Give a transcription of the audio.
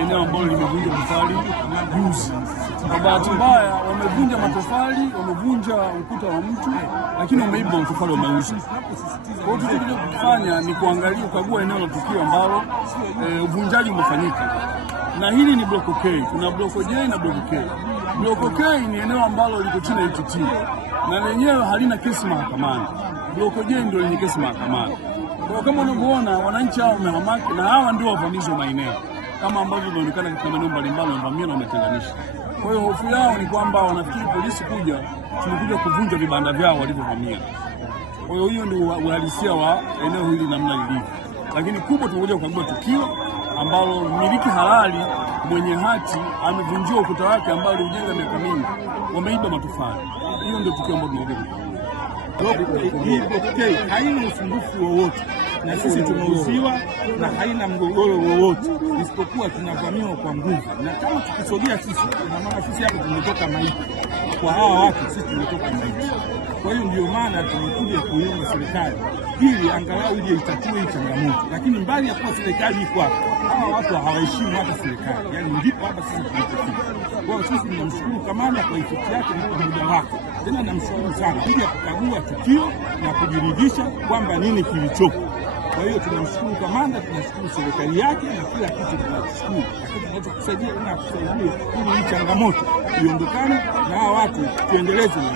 ni eneo ambalo limevunja matofali juzi. Kwa bahati mbaya wamevunja matofali, wamevunja ukuta wa mtu, lakini wameiba matofali wameuza. Kwa hiyo tulichofanya ni kuangalia, ukagua eneo la tukio ambalo uvunjaji umefanyika. Na hili ni block K, kuna block J na block K. Block K ni eneo ambalo liko chini ya UTT na lenyewe halina kesi mahakamani. Block J ndio lenye kesi mahakamani. Kwa kama unavyoona wananchi hao wamehamaki, na hawa ndio wavamizi wa maeneo kama ambavyo inaonekana katika maeneo mbalimbali wamevamia na wametenganisha. Kwa hiyo hofu yao ni kwamba wanafikiri polisi tumekuja kuvunja vibanda vyao walivyovamia. Kwa hiyo hiyo ndio uhalisia wa eneo hili namna lilivyo. Lakini kubwa tumekuja kukagua tukio ambalo mmiliki halali mwenye hati amevunjiwa ukuta wake ambao aliujenga miaka mingi, wameiba matofali. Hiyo ndio tukio ambalo tumekuja. Block haina usumbufu wowote na sisi tumehusiwa na haina mgogoro wowote, isipokuwa tunavamiwa kwa nguvu, na kama tukisogea sisi, na maana sisi hapa tumetoka maiti kwa hawa watu, sisi tumetoka maiti. Kwa hiyo ndio maana tumekuja kuiomba serikali ili angalau ije itatue hii changamoto, lakini mbali ya kuwa serikali iko hapa, hawa watu hawaheshimu hata serikali, yani ndipo hapa sisi tulipofika. Kwa hiyo sisi tunamshukuru kamanda kwa ifiki yake na kwa muda wake, tena namshukuru sana kuja kukagua tukio na kujiridhisha kwamba nini kilichopo. Kwa hiyo tunamshukuru kamanda, tunashukuru serikali yake na kila kitu tunashukuru, lakini tunachokusaidia na kusaidia ili hii changamoto iondokane na hawa watu tuendeleze na